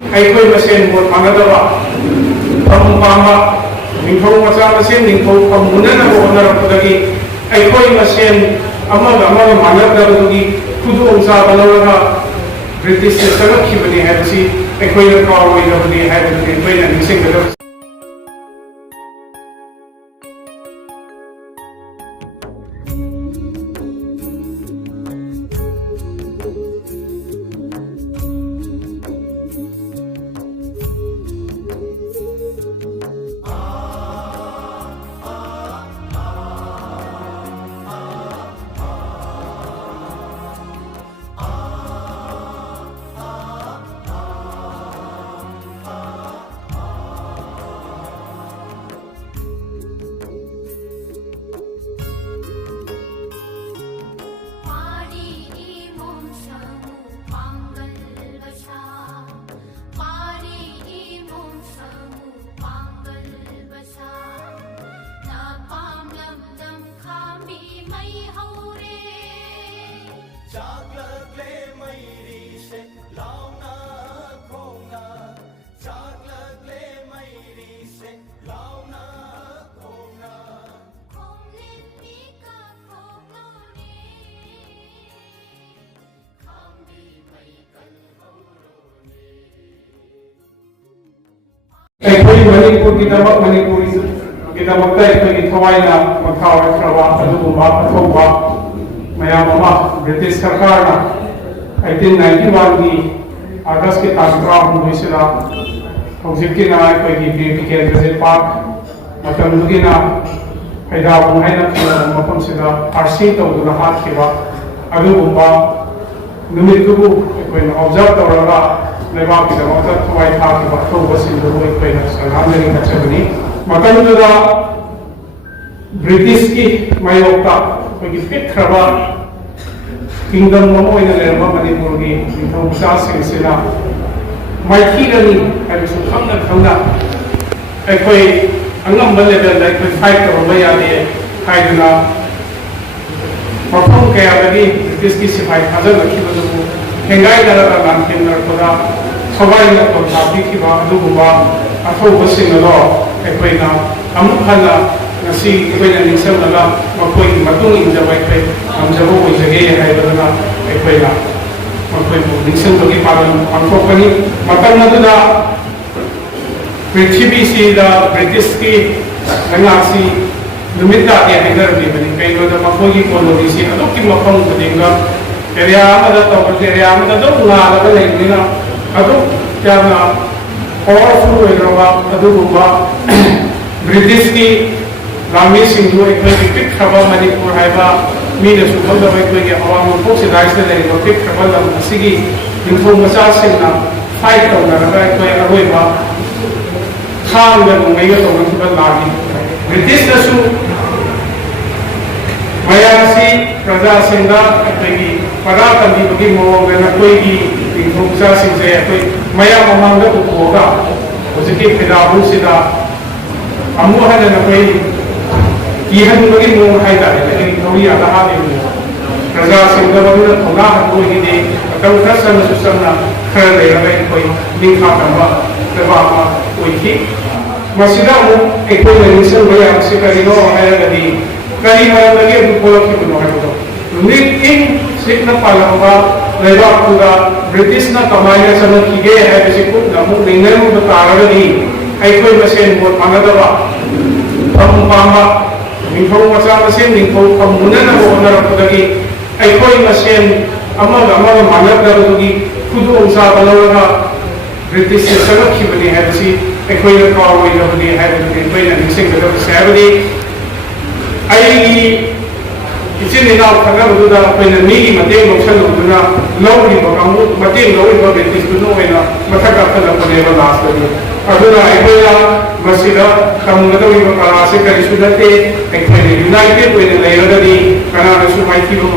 ꯑꯩꯈꯣꯏ ꯃꯁꯦꯟ ꯚꯣꯠ ꯃꯥꯟꯅꯗꯕ ꯐꯝ ꯄꯥꯝꯕ ꯅꯤꯡꯊꯧ ꯃꯆꯥ ꯃꯁꯦꯟ ꯅꯤꯡꯊꯧ ꯐꯝ ꯃꯨꯟꯅꯅꯕ ꯍꯣꯠꯅꯔꯛꯄꯗꯒꯤ ꯑꯩꯈꯣꯏ ꯃꯁꯦꯟ ꯑꯃꯒ ꯃꯥꯟꯅꯗꯕꯗꯨꯒꯤ ꯈꯨꯗꯣꯡꯆꯥꯕ ꯂꯧꯔꯒ ꯕ꯭ꯔꯤꯇꯤꯁꯅ ꯆꯪꯉꯛꯈꯤꯕꯅꯤ ꯍꯥꯏꯕꯁꯤ ꯑꯩꯈꯣꯏꯅ ꯀꯥꯎꯔꯣꯏꯗꯕꯅꯤ ꯍꯥꯏꯕꯗꯨꯅꯤ ꯑꯩꯈꯣꯏꯅ ꯅꯤꯡꯁꯤꯡꯒꯗꯕ ꯑꯩꯈꯣꯏ ꯃꯅꯤꯄꯨꯔꯒꯤꯗꯃꯛ ꯃꯅꯤꯄꯨꯔꯒꯤꯗꯃꯛꯇ ꯑꯩꯈꯣꯏꯒꯤ ꯊꯋꯥꯏꯅ ꯃꯈꯥ ꯑꯣꯏꯈ꯭ꯔꯕ ꯑꯗꯨꯒꯨꯝꯕ ꯑꯊꯧꯕ ꯃꯌꯥꯝ ꯑꯃ ꯕ꯭ꯔꯤꯇꯤꯁ ꯁꯔꯀꯥꯔꯅ 1891ꯒꯤ ꯑꯥꯒꯁꯀꯤ ꯇꯥꯡ 16ꯁꯤꯗ ꯍꯧꯖꯤꯛꯀꯤꯅ ꯑꯩꯈꯣꯏꯒꯤ ꯕꯤꯔ ꯇꯤꯀꯦꯟꯗ꯭ꯔꯖꯤꯠ ꯄꯥꯔꯛ ꯃꯇꯝꯗꯨꯒꯤꯅ ꯍꯩꯗꯥꯕꯨꯡ ꯍꯥꯏꯅ ꯈꯪꯅꯕ ꯃꯐꯝꯁꯤꯗ ꯐꯥꯔꯁꯤ ꯇꯧꯗꯨꯅ ꯍꯥꯠꯈꯤꯕ ꯑꯗꯨꯒꯨꯝꯕ ꯅꯨꯃꯤꯠꯇꯨꯕꯨ ꯑꯩꯈꯣꯏꯅ ꯑꯣꯕꯖꯥꯔꯕ ꯇꯧꯔꯒ ꯂꯩꯕꯥꯛꯀꯤꯗꯃꯛꯇ ꯊꯋꯥꯏ ꯊꯥꯈꯤꯕ ꯑꯊꯧꯕꯁꯤꯡꯗꯨꯕꯨ ꯑꯩꯈꯣꯏꯅ ꯁꯔꯍꯥꯟꯖꯔꯤ ꯈꯠꯆꯕꯅꯤ ꯃꯇꯝꯗꯨꯗ ꯕ꯭ꯔꯤꯇꯤꯁꯀꯤ ꯃꯥꯌꯣꯛꯇ ꯑꯩꯈꯣꯏꯒꯤ ꯄꯤꯛꯈ꯭ꯔꯕ ꯀꯤꯡꯗꯝ ꯑꯃ ꯑꯣꯏꯅ ꯂꯩꯔꯝꯕ ꯃꯅꯤꯄꯨꯔꯒꯤ ꯅꯤꯡꯊꯧ ꯃꯆꯥꯁꯤꯡꯁꯤꯅ ꯃꯥꯏꯊꯤꯔꯅꯤ ꯍꯥꯏꯕꯁꯨ ꯈꯪꯅ ꯑꯩꯈꯣꯏ ꯑꯉꯝꯕ ꯂꯦꯚꯦꯜꯗ ꯑꯩꯈꯣꯏ ꯐꯥꯏꯠ ꯇꯧꯔꯝꯕ ꯌꯥꯗꯦ ꯍꯥꯏꯗꯨꯅ ꯃꯐꯝ ꯀꯌꯥꯗꯒꯤ ꯕ꯭ꯔꯤꯇꯤꯁꯀꯤ ꯁꯤꯐꯥꯏ ꯊꯥꯖꯤꯜꯂꯛꯈꯤꯕꯗꯨꯕꯨ ꯍꯦꯡꯒꯥꯏꯅꯔꯒ ꯂꯥꯟꯊꯦꯡꯅꯔꯛꯄꯗ ꯊꯋꯥꯏꯅ ꯊꯥꯕꯤꯈꯤꯕ ꯑꯗꯨꯒꯨꯝꯕ ꯑꯊꯧꯕꯁꯤꯡ ꯑꯗꯣ ꯑꯩꯈꯣꯏꯅ ꯑꯃꯨꯛ ꯍꯟꯅ ꯉꯁꯤ ꯑꯩꯈꯣꯏꯅ ꯅꯤꯡꯁꯤꯡꯂꯒ ꯃꯈꯣꯏꯒꯤ ꯃꯇꯨꯡ ꯏꯟꯖꯕ ꯑꯩꯈꯣꯏ ꯉꯝꯖꯕ ꯑꯣꯏꯖꯒꯦ ꯍꯥꯏꯕꯗꯨꯅ ꯑꯩꯈꯣꯏꯅ ꯃꯈꯣꯏꯕꯨ ꯅꯤꯡꯁꯤꯡꯕꯒꯤ ꯄꯥꯂꯟ ꯄꯥꯡꯊꯣꯛꯄꯅꯤ ꯃꯇꯝ ꯑꯗꯨꯗ ꯄ꯭ꯔꯤꯊꯤꯕꯤꯁꯤꯗ ꯕ꯭ꯔꯤꯇꯤꯁꯀꯤ ꯂꯩꯉꯥꯛꯁꯤ ꯅꯨꯃꯤꯠ ꯇꯥꯗꯦ ꯍꯥꯏꯅꯔꯝꯃꯤꯕꯅꯤ ꯀꯩꯒꯤꯅꯣꯗ ꯃꯈꯣꯏꯒꯤ ꯀꯣꯂꯣꯅꯤꯁꯤ ꯑꯗꯨꯛꯀꯤ ꯃꯐꯝ ꯈꯨꯗꯤꯡꯗ ꯑꯦꯔꯤꯌꯥ ꯑꯃꯗ ꯇꯧꯕꯁꯦ ꯑꯦꯔꯤꯌా ꯑꯃꯗ ꯑꯗꯨꯝ ꯉꯥꯜꯂꯒ ꯂꯩꯕꯅꯤꯅ ꯑꯗꯨꯛ ꯌꯥꯝꯅ ꯄꯥꯋꯔꯐꯨꯜ ꯑꯣꯏꯈ꯭ꯔꯕ ꯑꯗꯨꯒꯨꯝꯕ ꯕ꯭ꯔꯤꯇꯤꯁꯀꯤ ꯂꯥꯟꯃꯤꯁꯤꯡꯗꯨ ꯑꯩꯈꯣꯏꯒꯤ ꯄꯤꯛꯈ꯭ꯔꯕ ꯃꯅꯤꯄꯨꯔ ꯍꯥꯏꯕ ꯃꯤꯅꯁꯨ ꯈꯪꯗꯕ ꯑꯩꯈꯣꯏꯒꯤ ꯑꯋꯥꯡ ꯅꯣꯡꯄꯣꯛ ꯆꯤꯡꯒꯥꯏꯁꯤꯗ ꯂꯩꯔꯤꯕ ꯄꯤꯛꯈ꯭ꯔꯕ ꯂꯝ ꯑꯁꯤꯒꯤ ꯅꯤꯡꯊꯧ ꯃꯆꯥꯁꯤꯡꯅ ꯐꯥꯏꯠ ꯇꯧꯅꯔꯒ ꯑꯩꯈꯣꯏ ꯑꯔꯣꯏꯕ ꯈꯥꯡꯒ ꯅꯣꯡꯃꯩꯒ ꯇꯧꯅꯈꯤꯕ ꯂꯥꯟꯅꯤ ꯕ꯭ꯔꯤꯇꯤꯁꯅꯁꯨ ꯃꯌꯥꯝꯁꯤ प्रजासिंदा अखोई परा तंबीबगी मौंग अखोई निंथौ मचासिंसे अखोई मया ममांग पुथोगा हुजिकी फिदाबुसिदा अमु हन अखोई किहनबगी मौंग हाइतारे लेकिन थौरी आदा हादे प्रजासिंदा बदुना थौना हनबोगिदे अकम खसन सुसमना खर लेरगा अखोई निंखा तंबा तबामा ओइखि मसिदा अमु अखोई निंसन बया सिकरिनो हायरगदी कई मरदगी अदु पोलखिबनो हाइबदो निकिंग सिकना पालंबा लेबाकुदा ब्रिटिशना कमाइना चनखिगे हाइबसि कुना मु निंगनु बतारगदी अखोई मसेन भोट मानदबा फम पामा निंथौ मचा मसेन निंथौ फम मुनना होनरपदगी अखोई मसेन अमगा मानदबदगी खुदोंचाबा लौरगा ब्रिटिश से चनखिबनि हाइबसि अखोई कावइदबनि हाइबदि अखोई निंसिंगदबसि हाइबदि इचिन इनाव खनबदुदा अखोइना मीगी मतें लौसलुदुना लौरिबा कांगु मतें लौरिबा ब्रिटिशदुनो ओइना मथका खलपनेबा लास्टदि अदुना अखोइना मसिदा तमगदविबा कलासे करिसु नते अखोइना यूनाइटेड ओइना लेरगदि कनानासु माइथिबा